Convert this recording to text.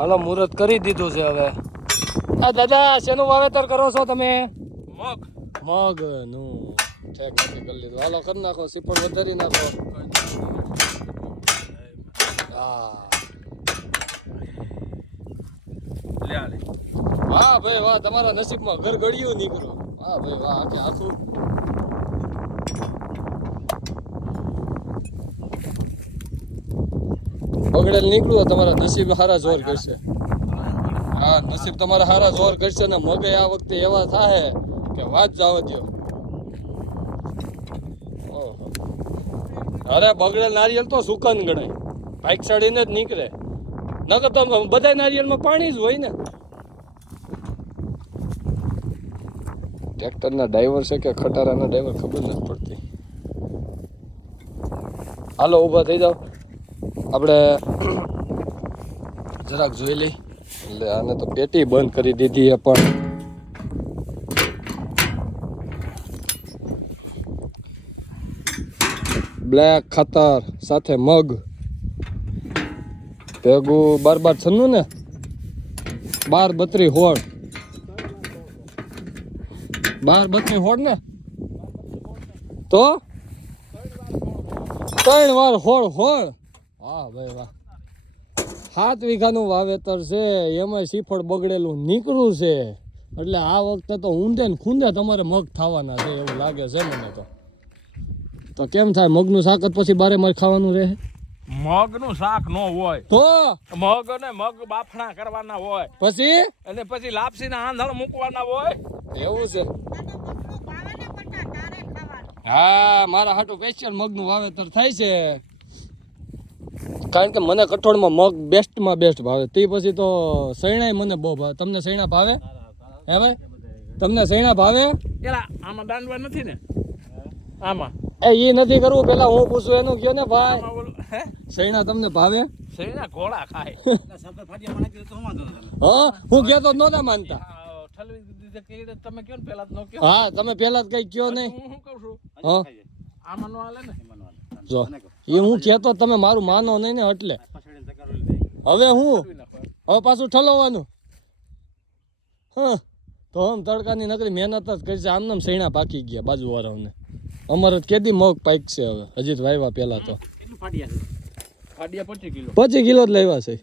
હાલો મુહૂર્ત કરી દીધું છે હવે. આ દાદા શેનું વાવેતર કરો છો તમે? મગ નું ઠેક નથી કરી લીધું. હાલો કરી નાખો, સીપણ વધારી નાખો. હા વાહ ભાઈ વાહ, તમારા નસીબમાં ઘર ગળ્યું નીકળો. વાહ ભાઈ વાહ, આખે આખું બગડેલ નીકળ્યું. તમારા નસીબ સારા જોર કરશે. હા નસીબ તમારા સારા જોર કરશે ને મગે આ વખતે એવા થાય કે વાત જવા દો. અરે બગડેલ નારિયેલ તો સુકન ગણાય, બાઇક ચડીને જ નીકળે. નકર તો બધા નારિયેળમાં પાણી જ હોય ને. ટ્રેક્ટરના ડ્રાઈવર છે કે ખટારાના ડ્રાઈવર ખબર નથી પડતી. હાલો ઊભા થઈ જાઓ, આપણે જરાક જોઈ લઈ. એટલે આને તો પેટી બંધ કરી દીધી એ પણ. બ્લેક ખાતર સાથે મગ ભેગું 12-12 ને 12-32 હોળ, 12-32 હોળ ને તો 3 વાર હોળ. વાહ ભાઈ વાહ, 7 વીઘાનું વાવેતર છે, એમાં સીફળ બગડેલું નીકળ્યું છે. એટલે આ વખતે તો ઊંધે ને ખૂંદે તમારે મગ થવાના છે એવું લાગે છે મને તો કેમ થાય? મગનું શાક જ પછી બારે મારે ખાવાનું રહે? મગનું શાક નો હોય તો મગ બાફણા કરવાના હોય, પછી અને પછી લાપસીના આંધળ મૂકવાના હોય. એવું છે? હા મારા હાટુ સ્પેશિયલ મગનું વાવેતર થાય છે, કારણ કે મને કઠોળમાં મગ બેસ્ટમાં બેસ્ટ ભાવે. તે પછી તો સૈણાય મને બહુ ભાવે. તમને સૈણા ભાવે? હે ભાઈ તમને સૈણા ભાવે? એલા આમાં દાંડવા નથી ને? આમાં એ નથી કરવું, પેલા હું પૂછું એનું કયો ને ભાઈ. હે સૈણા તમને ભાવે? સૈણા ઘોડા ખાય. હા હું કહેતો નહોતા માનતા. તમે કયો ને પેલા જ નો કયો. હા તમે પેલા જ કઈ કયો નહીં. હું શું કહું છું, હા આમાં નો હાલે ને. જો એ હું કહેતો તમે મારું માનો નહીં ને એટલે. હવે પાછું ઠલવવાનું. હા તો આમ તડકાની નકરી મહેનત જ કરી છે. આમને સૈણા પાકી ગયા બાજુવાળાઓને. અમારે કેદી મગ પાક છે હવે, હજી તો વાવ્યા પેલા તો. ફાડિયા 25 કિલો. 25 કિલો જ લાવ્યા છે.